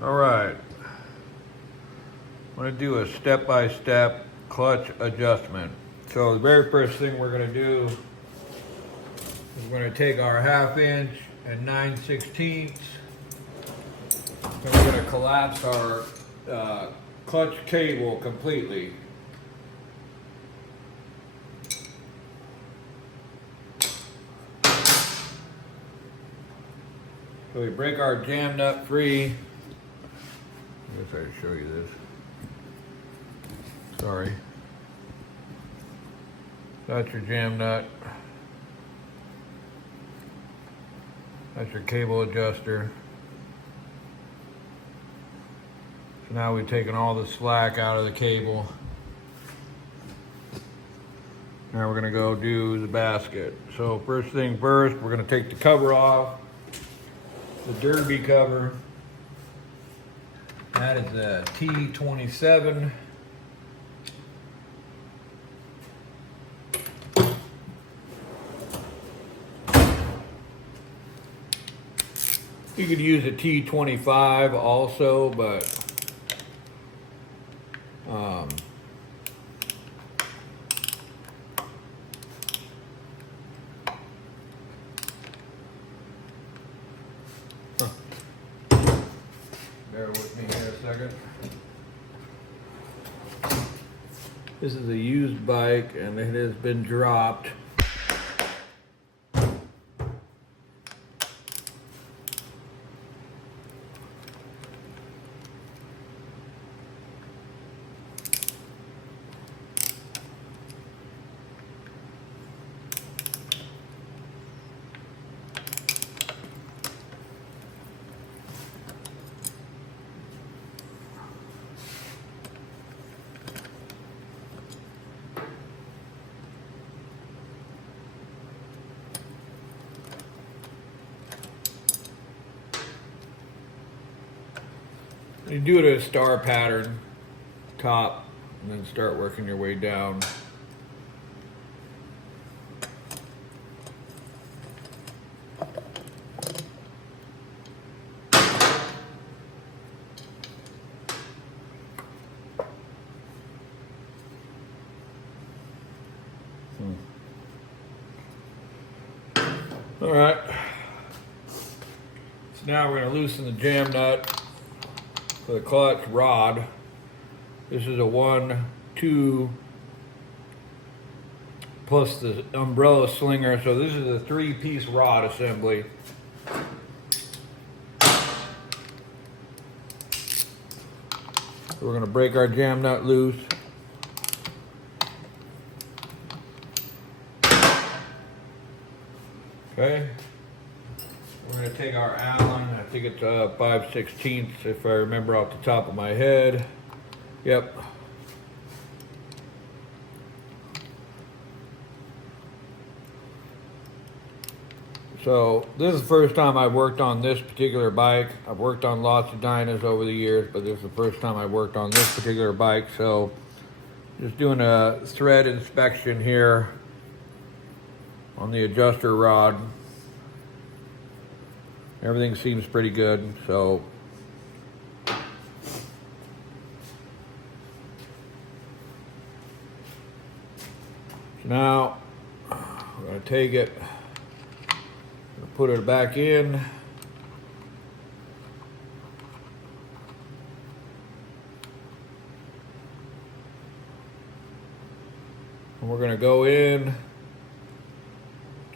All right, I'm going to do a step-by-step clutch adjustment. So the very first thing we're going to do is we're going to take our 1/2 inch and 9/16, and we're going to collapse our clutch cable completely. So we break our jam nut free. I guess I should show you this. Sorry. That's your jam nut. That's your cable adjuster. So now we've taken all the slack out of the cable. Now we're gonna go do the basket. So first thing first, we're gonna take the cover off. The derby cover. That is a T27. You could use a T25 also, but bear with me here a second. This is a used bike and it has been dropped. You do it a star pattern, top, and then start working your way down. All right. So now we're going to loosen the jam nut for the clutch rod. This is a 1, 2 plus the umbrella slinger. So this is a 3-piece rod assembly. So we're going to break our jam nut loose. Okay. We're going to take our Allen, I think it's 5/16 if I remember off the top of my head. Yep. So this is the first time I've worked on this particular bike. I've worked on lots of Dynas over the years, but this is the first time I worked on this particular bike. So just doing a thread inspection here on the adjuster rod. Everything seems pretty good, so now I'm going to take it, put it back in. And we're going to go in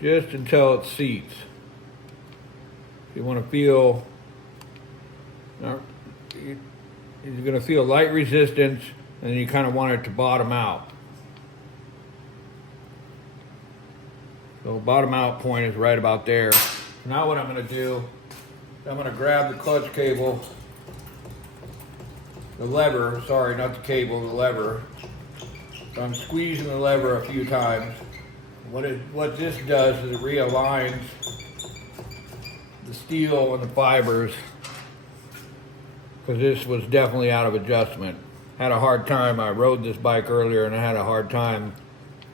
just until it seats. You want to feel, you're going to feel light resistance, and then you kind of want it to bottom out. So bottom out point is right about there. Now what I'm going to do, I'm going to grab the clutch cable, the lever, sorry, not the cable, the lever. So I'm squeezing the lever a few times. What this does is it realigns the steel and the fibers, because this was definitely out of adjustment. Had a hard time. I rode this bike earlier and I had a hard time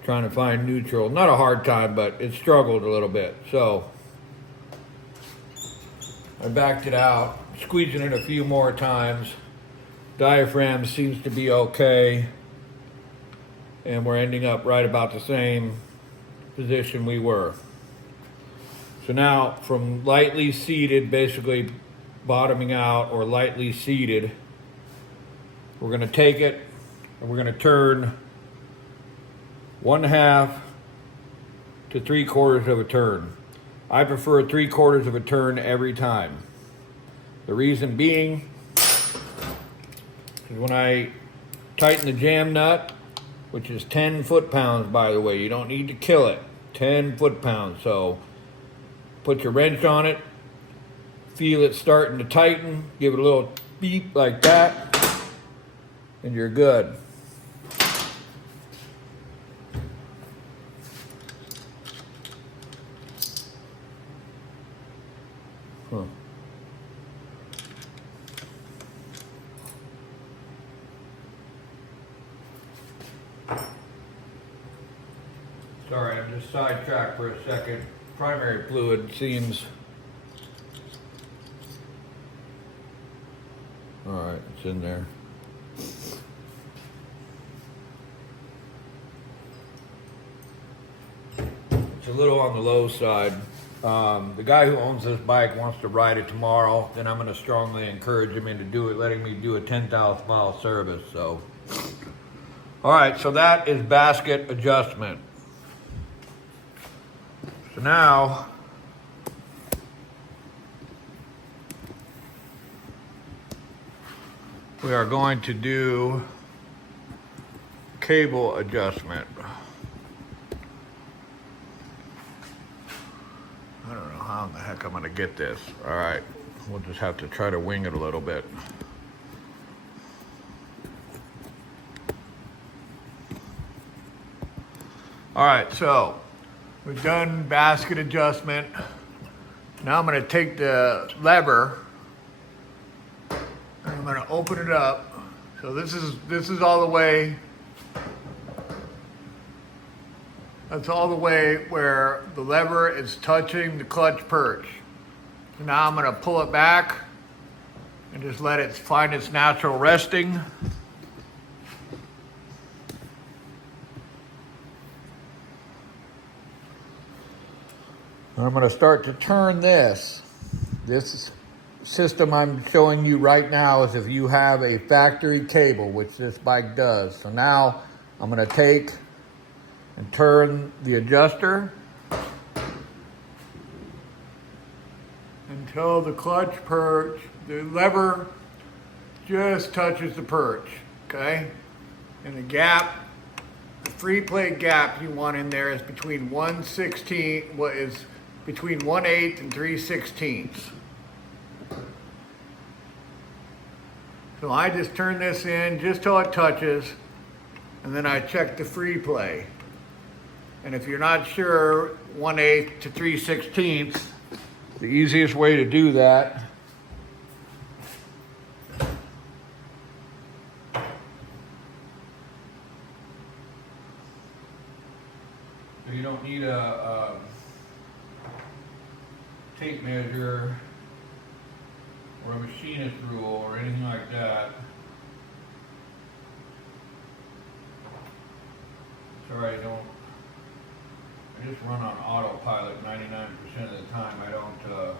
trying to find neutral. Not a hard time, but it struggled a little bit. So I backed it out. squeezing it a few more times. Diaphragm seems to be okay. And we're ending up right about the same position we were. So now from lightly seated, basically bottoming out or lightly seated, we're going to take it and we're going to turn 1/2 to 3/4 of a turn. I prefer 3/4 of a turn every time. The reason being is when I tighten the jam nut, which is 10 foot-pounds, by the way, you don't need to kill it, 10 foot-pounds. So put your wrench on it, feel it starting to tighten, give it a little beep like that, and you're good. Huh. Sorry, I'm just sidetracked for a second. Primary fluid seems... All right, it's in there. It's a little on the low side. The guy who owns this bike wants to ride it tomorrow, then I'm going to strongly encourage him into letting me do a 10,000 mile service. So, all right, so that is basket adjustment. So now, we are going to do cable adjustment. I don't know how in the heck I'm going to get this. All right, we'll just have to try to wing it a little bit. All right, so we've done basket adjustment. Now I'm going to take the lever and I'm going to open it up. So this is all the way. That's all the way where the lever is touching the clutch perch. So now I'm going to pull it back and just let it find its natural resting. I'm going to start to turn this. This system I'm showing you right now is if you have a factory cable, which this bike does. So now I'm going to take and turn the adjuster until the clutch perch, the lever just touches the perch, okay? And the gap, the free plate gap you want in there is between 1/16, what is between 1/8 and 3/16. So I just turn this in just till it touches, and then I check the free play. And if you're not sure, 1/8 to 3/16, the easiest way to do that you don't need a tape measure or a machinist rule or anything like that. Sorry, I just run on autopilot 99% of the time. I don't so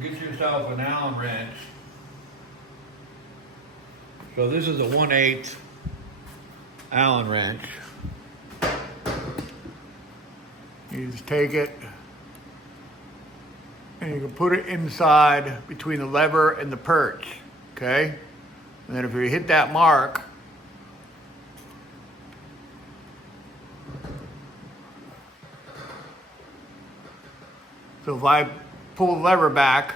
get yourself an Allen wrench. So this is a 1/8 Allen wrench. You just take it and you can put it inside between the lever and the perch, okay? And then if you hit that mark, so if I pull the lever back,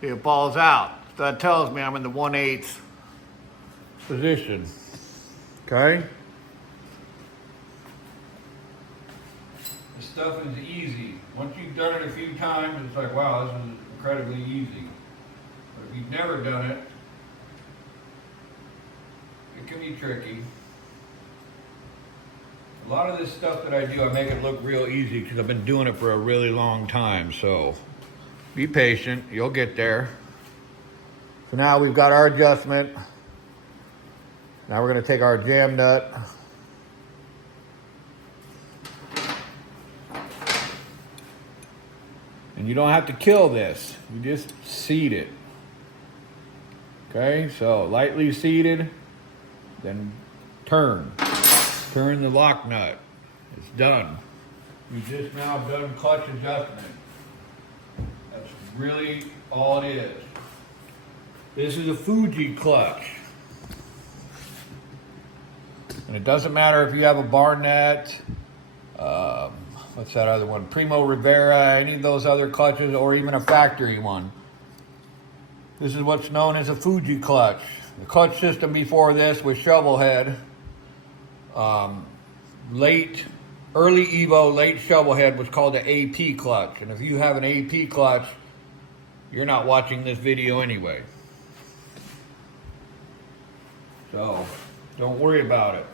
it falls out. So that tells me I'm in the 1/8 position, okay? This stuff is easy. Once you've done it a few times, it's like, wow, this is incredibly easy. But if you've never done it, it can be tricky. A lot of this stuff that I do, I make it look real easy because I've been doing it for a really long time. So be patient, you'll get there. So now we've got our adjustment. Now we're going to take our jam nut. And you don't have to kill this, you just seat it. Okay, so lightly seated, then turn the lock nut. It's done. You just now done clutch adjustment. That's really all it is. This is a Fuji clutch. And it doesn't matter if you have a Barnett, what's that other one? Primo Rivera, any of those other clutches, or even a factory one. This is what's known as a Fuji clutch. The clutch system before this was shovel head. Early Evo, late shovel head was called the AP clutch. And if you have an AP clutch, you're not watching this video anyway. So, don't worry about it.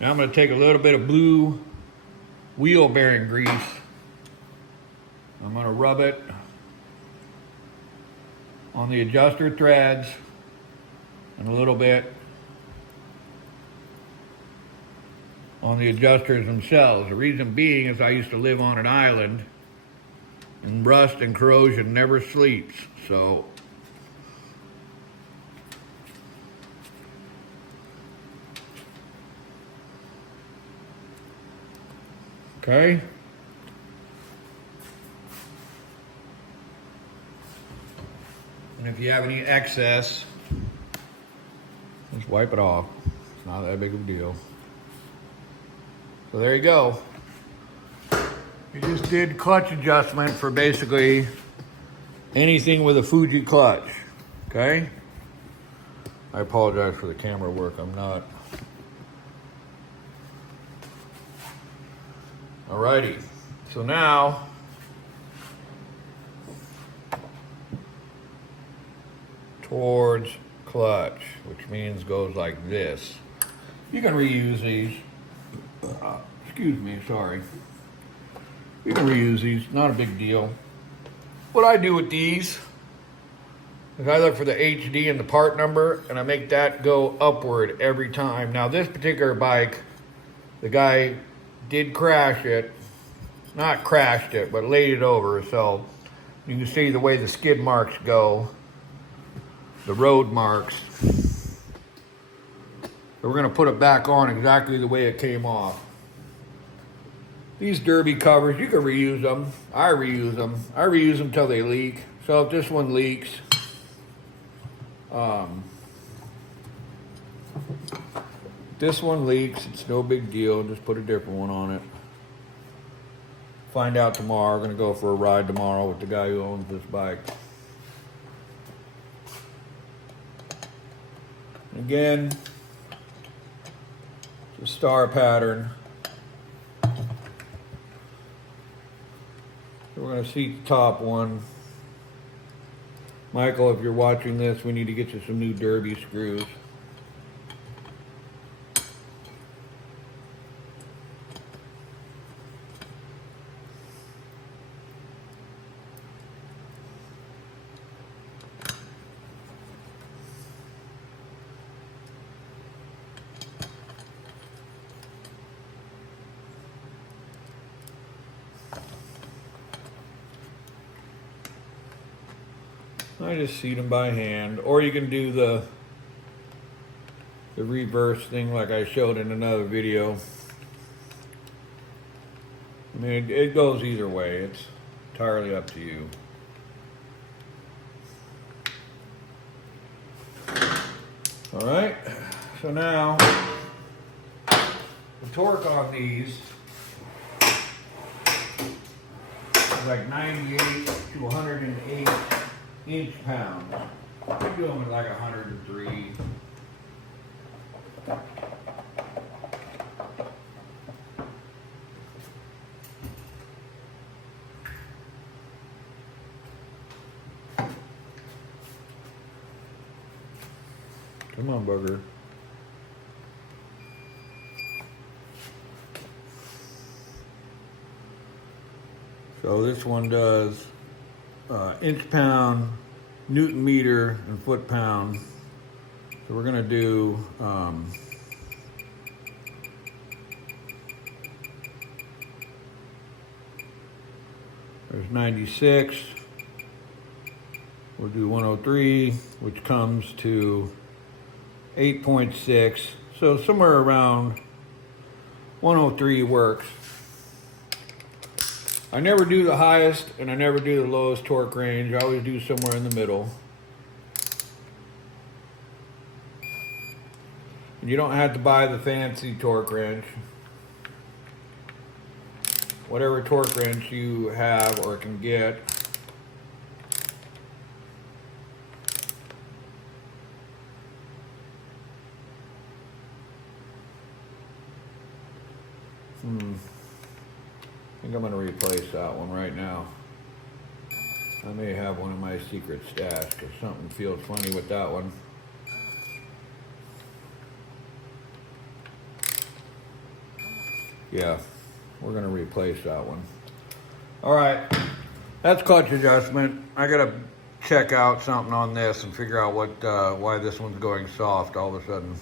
Now I'm going to take a little bit of blue wheel bearing grease. I'm going to rub it on the adjuster threads and a little bit on the adjusters themselves. The reason being is I used to live on an island and rust and corrosion never sleeps. So okay. And if you have any excess, just wipe it off. It's not that big of a deal. So there you go. You just did clutch adjustment for basically anything with a Fuji clutch. Okay? I apologize for the camera work. I'm not. Alrighty. So now towards clutch, which means goes like this. You can reuse these. Excuse me, sorry. You can reuse these, not a big deal. What I do with these is I look for the HD and the part number, and I make that go upward every time. Now this particular bike, the guy did crash it. Not crashed it, but laid it over, so you can see the way the skid marks go. The road marks. So we're going to put it back on exactly the way it came off. These derby covers, you can reuse them. I reuse them. I reuse them till they leak. So if this one leaks, it's no big deal. Just put a different one on it. Find out tomorrow. We're going to go for a ride tomorrow with the guy who owns this bike. Again, it's a star pattern. So we're going to seat the top one. Michael, if you're watching this, we need to get you some new derby screws. I just seat them by hand, or you can do the reverse thing like I showed in another video. I mean, it goes either way. It's entirely up to you. All right, so now the torque on these is like 98 to 108 inch-pounds. I do them at like 103. Come on, bugger. So this one does inch pound, Newton meter, and foot pound. So we're gonna do there's 96. We'll do 103, which comes to 8.6. So somewhere around 103 works. I never do the highest and I never do the lowest torque range. I always do somewhere in the middle. And you don't have to buy the fancy torque wrench. Whatever torque wrench you have or can get. I think I'm going to replace that one right now. I may have one in my secret stash because something feels funny with that one. Yeah, we're going to replace that one. All right, that's clutch adjustment. I got to check out something on this and figure out what why this one's going soft all of a sudden.